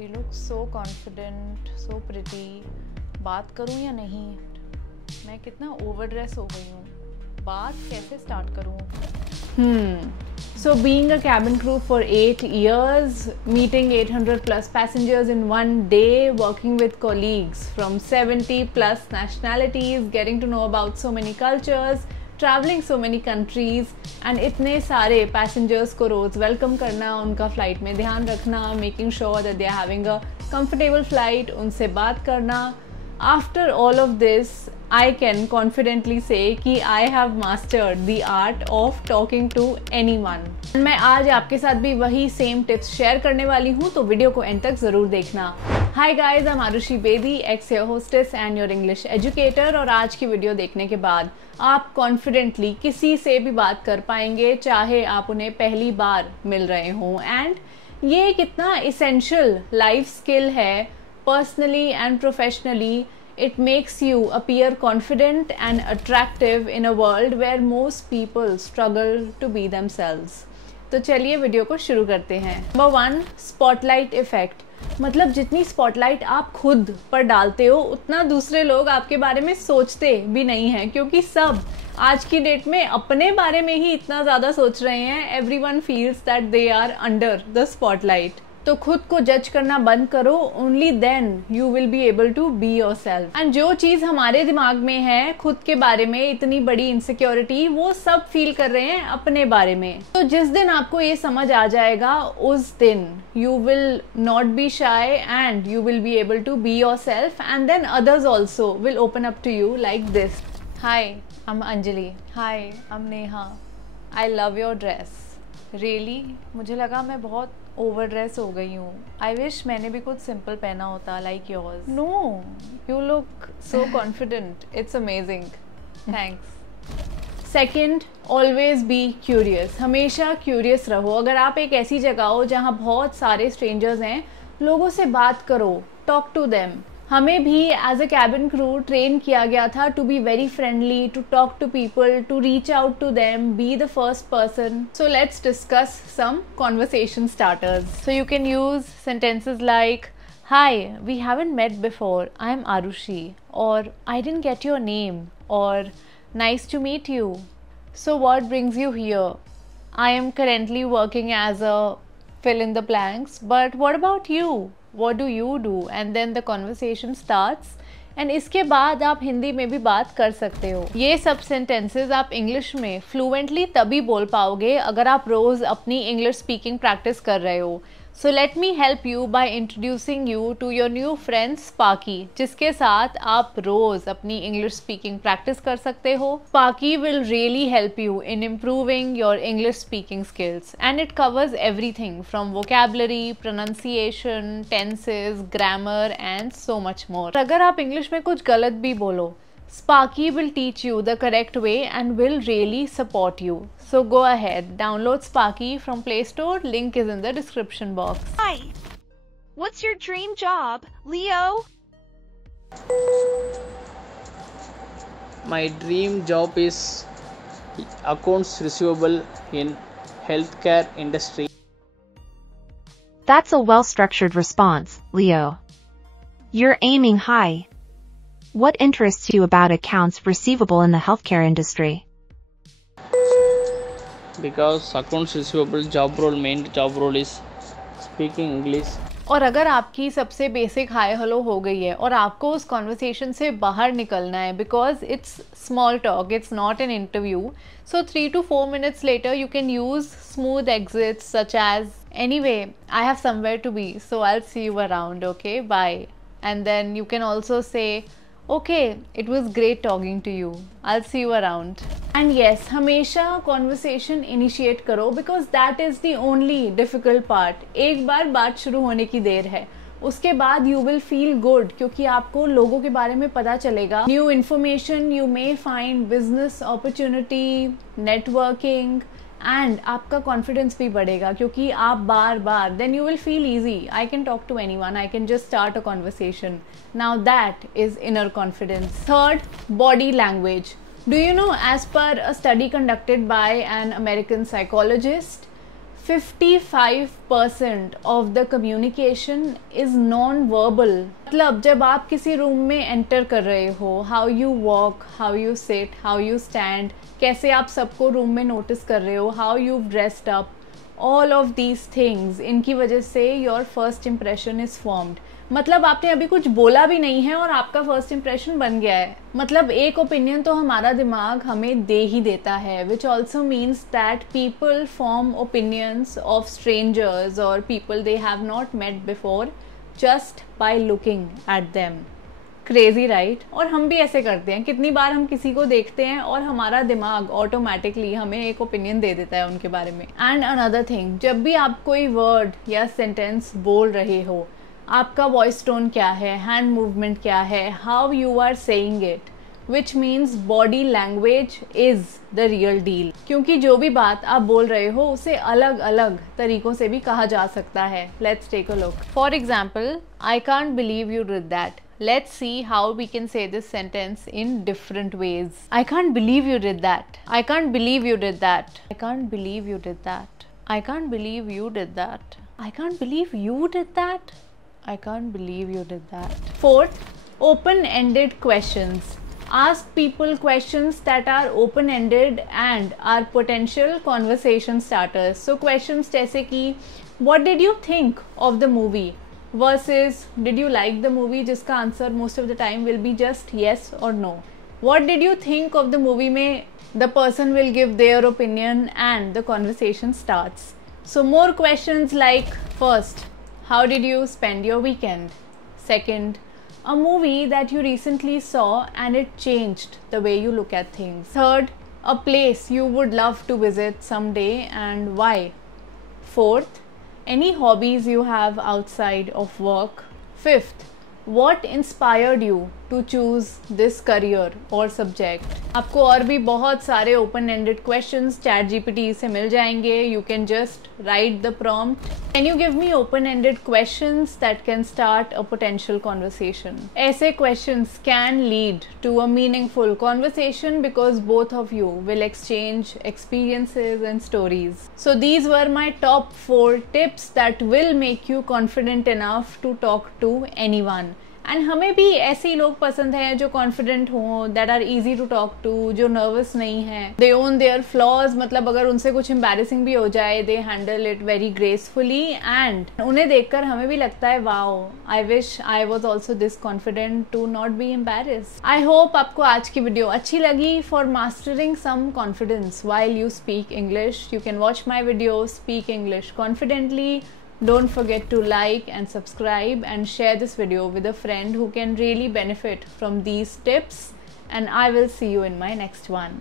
She looks so confident, so pretty. बात करूं या नहीं? मैं कितना ओवर ड्रेस हो गई हूँ। बात कैसे स्टार्ट करूं? So being a cabin crew for 8 years, meeting 800 plus passengers in one day, working with colleagues from 70 plus nationalities, getting to know about so many cultures, traveling so many countries and इतने सारे passengers को रोज welcome करना, उनका flight में ध्यान रखना, making sure that they are having a comfortable flight, उनसे बात करना. After all of this, I can confidently say कि I have mastered the art of talking to anyone. मैं आज आपके साथ भी वही सेम टिप्स शेयर करने वाली हूँ, तो वीडियो को एंड तक जरूर देखना. Hi guys, I am Arushi Bedi, ex your hostess and your English educator. और आज की वीडियो देखने के बाद आप कॉन्फिडेंटली किसी से भी बात कर पाएंगे, चाहे आप उन्हें पहली बार मिल रहे हों. एंड ये कितना इसेंशियल लाइफ स्किल है. Personally and professionally, it makes you appear confident and attractive in a world where most people struggle to be themselves. तो चलिए वीडियो को शुरू करते हैं. नंबर 1, स्पॉटलाइट इफेक्ट. मतलब जितनी स्पॉटलाइट आप खुद पर डालते हो उतना दूसरे लोग आपके बारे में सोचते भी नहीं हैं, क्योंकि सब आज की डेट में अपने बारे में ही इतना ज़्यादा सोच रहे हैं. Everyone feels that they are under the spotlight. तो खुद को जज करना बंद करो. Only then you will be able to be yourself. And जो चीज हमारे दिमाग में है खुद के बारे में, इतनी बड़ी इनसिक्योरिटी, वो सब फील कर रहे हैं अपने बारे में. तो जिस दिन आपको ये समझ आ जाएगा, उस दिन you will not be shy and you will be able to be yourself. And then others also will open up to you like this. Hi, I am Anjali. Hi, I am Neha. I love your dress. Really, मुझे लगा मैं बहुत over dress हो गई हूँ. I wish मैंने भी कुछ सिंपल पहना होता like yours. No, you look so confident. It's amazing. Thanks. Second, always be curious. हमेशा क्यूरियस रहो. अगर आप एक ऐसी जगह हो जहाँ बहुत सारे स्ट्रेंजर्स हैं, लोगों से बात करो, टॉक टू देम. हमें भी as a cabin crew train किया गया था to be very friendly, to talk to people, to reach out to them, be the first person. So let's discuss some conversation starters. So you can use sentences like, hi, we haven't met before, I am Arushi, और I didn't get your name, और nice to meet you. So what brings you here? I am currently working as a fill in the blanks, but what about you? What do you do? And then the conversation starts. And इसके बाद आप हिंदी में भी बात कर सकते हो. ये सब सेंटेंसेस आप इंग्लिश में फ्लुएंटली तभी बोल पाओगे अगर आप रोज अपनी इंग्लिश स्पीकिंग प्रैक्टिस कर रहे हो. So let me help you by introducing you to your new friend Sparky, जिसके साथ आप रोज अपनी इंग्लिश स्पीकिंग प्रैक्टिस कर सकते हो. Sparky will really help you in improving your English speaking skills, and it covers everything from vocabulary, pronunciation, tenses, grammar and so much more. अगर आप इंग्लिश में कुछ गलत भी बोलो, Sparky will teach you the correct way and will really support you. So go ahead, download Sparky from Play Store. Link is in the description box. Hi. What's your dream job, Leo? My dream job is accounts receivable in healthcare industry. That's a well-structured response, Leo. You're aiming high. What interests you about accounts receivable in the healthcare industry? Because accounts receivable main job role is speaking English. और अगर आपकी सबसे basic hi hello हो गई है और आपको उस कॉन्वर्सेशन से बाहर निकलना है, because it's small talk, it's not an interview, so 3 to 4 minutes later you can use smooth exits such as, anyway, I have somewhere to be, so I'll see you around, okay, bye. And then you can also say, okay, it was great talking to you, I'll see you around. And yes, हमेशा conversation initiate करो, because that is the only difficult part. एक बार बात शुरू होने की देर है, उसके बाद you will feel good, क्योंकि आपको लोगों के बारे में पता चलेगा. New information, you may find business opportunity, networking, and आपका कॉन्फिडेंस भी बढ़ेगा, क्योंकि आप बार बार, then you will feel easy. I can talk to anyone, I can just start a conversation. Now that is inner confidence. Third, body language. Do you know, as per a study conducted by an American psychologist, 55% of the communication is non verbal. मतलब जब आप किसी रूम में एंटर कर रहे हो, how you walk, how you sit, how you stand, कैसे आप सबको रूम में नोटिस कर रहे हो, how you dressed up, all of these things, इनकी वजह से your first impression is formed. मतलब आपने अभी कुछ बोला भी नहीं है और आपका फर्स्ट इम्प्रेशन बन गया है। मतलब एक ओपिनियन तो हमारा दिमाग हमें दे ही देता है, which also means that people form opinions of strangers और people they have not met before just by looking at them. Crazy right? और हम भी ऐसे करते हैं, कितनी बार हम किसी को देखते हैं और हमारा दिमाग ऑटोमेटिकली हमें एक ओपिनियन दे देता है उनके बारे में। एंड अनदर थिंग, जब भी आप कोई वर्ड या सेंटेंस बोल रहे हो, आपका वॉइस टोन क्या है, हैंड मूवमेंट क्या है, how you are saying it, which means body language is the real deal. क्योंकि जो भी बात आप बोल रहे हो उसे अलग अलग तरीकों से भी कहा जा सकता है। Let's take a look. For example, I can't believe you did that. Let's see how we can say this sentence in different ways. I can't believe you did that. I can't believe you did that. I can't believe you did that. I can't believe you did that. I can't believe you did that. I can't believe you did that. Fourth, open-ended questions. Ask people questions that are open-ended and are potential conversation starters. So questions जैसे कि what did you think of the movie? Versus did you like the movie, जिसका answer most of the time will be just yes or no. What did you think of the movie में the person will give their opinion and the conversation starts. So more questions like, first, how did you spend your weekend? Second, a movie that you recently saw and it changed the way you look at things. Third, a place you would love to visit someday and why. Fourth, any hobbies you have outside of work. Fifth, what inspired you to choose this career or subject. आपको और भी बहुत सारे open ended questions ChatGPT से मिल जाएंगे. You can just write the prompt. Can you give me open ended questions that can start a potential conversation? ऐसे questions can lead to a meaningful conversation because both of you will exchange experiences and stories. So these were my top 4 tips that will make you confident enough to talk to anyone. And हमें भी ऐसे ही लोग पसंद हैं जो confident हों, that are easy to talk to, जो nervous नहीं है, दे ओन देयर फ्लॉज। मतलब अगर उनसे कुछ एम्बैरेसिंग भी हो जाए, they handle it very gracefully and उन्हें देखकर हमें भी लगता है wow, I wish I was also this confident to not be embarrassed. I hope आपको आज की वीडियो अच्छी लगी। For mastering some confidence while you speak English, you can watch my video speak English confidently. Don't forget to like and subscribe and share this video with a friend who can really benefit from these tips, and I will see you in my next one.